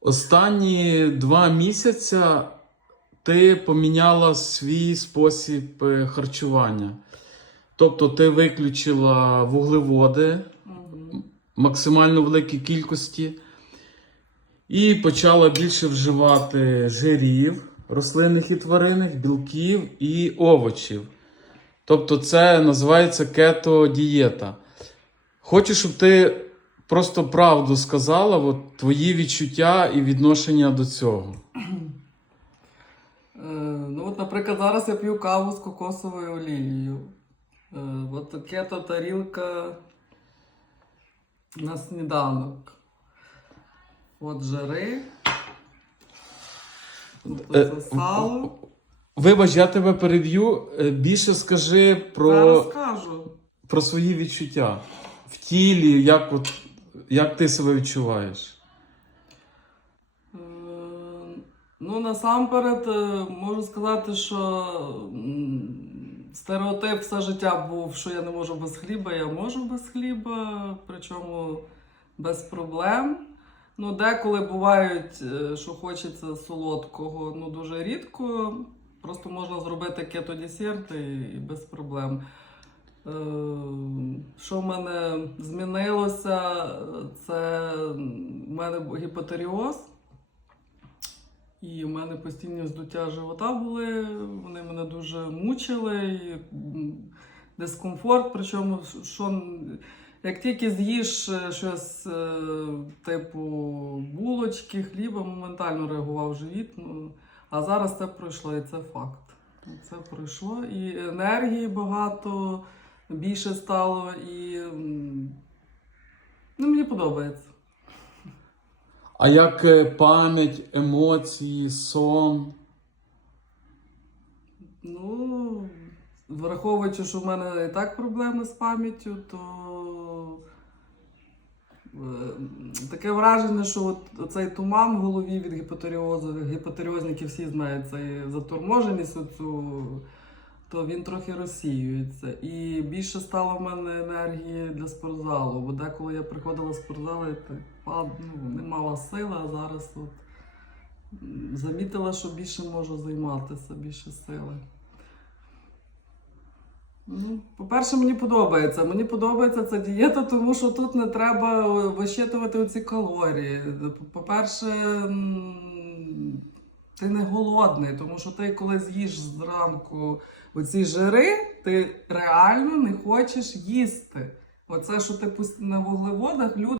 Останні два місяці ти поміняла свій спосіб е, харчування. Тобто ти виключила вуглеводи Мгм. максимально великій кількості і почала більше вживати жирів, рослинних і тваринних, білків і овочів. Тобто це називається кето-дієта. Хочу, щоб ти просто правду сказала, от, твої відчуття і відношення до цього. Е, ну, от, наприклад, зараз я п'ю каву з кокосовою олією. Е, от таке то тарілка на сніданок. От жири. От Е, сало. Вибач, я тебе переб'ю. Е, Більше скажи про, Зараз скажу. про свої відчуття в тілі, як, от, як ти себе відчуваєш. Е, Ну, насамперед, е, можу сказати, що стереотип все життя був, що я не можу без хліба, я можу без хліба, причому без проблем. Ну, деколи бувають, е, що хочеться солодкого, ну дуже рідко. Просто можна зробити кето-десерт і, і без проблем. Е, Що в мене змінилося? Це в мене гіпотеріоз. І в мене постійні здуття живота були, вони мене дуже мучили, і дискомфорт. Причому, що як тільки з'їш е, щось е, типу булочки, хліба, моментально реагував живіт. Ну, а зараз це пройшло, і це факт. Це пройшло. І енергії багато, більше стало, і ну, мені подобається. А як е, пам'ять, емоції, сон? Ну, враховуючи, що в мене і так проблеми з пам'яттю, то е, таке враження, що от цей туман в голові від гіпотеріозу, гіпотеріозники всі знають цей заторможеність оцю, то він трохи розсіюється. І більше стало в мене енергії для спортзалу. Бо деколи я приходила в спортзал, я ну, не мала сили, а зараз от замітила, що більше можу займатися, більше сили. Ну, по-перше, мені подобається. Мені подобається ця дієта, тому що тут не треба е, вищитувати оці калорії. По-перше, ти не голодний, тому що ти коли з'їш зранку оці жири, ти реально не хочеш їсти. Оце, що ти на вуглеводах, люди.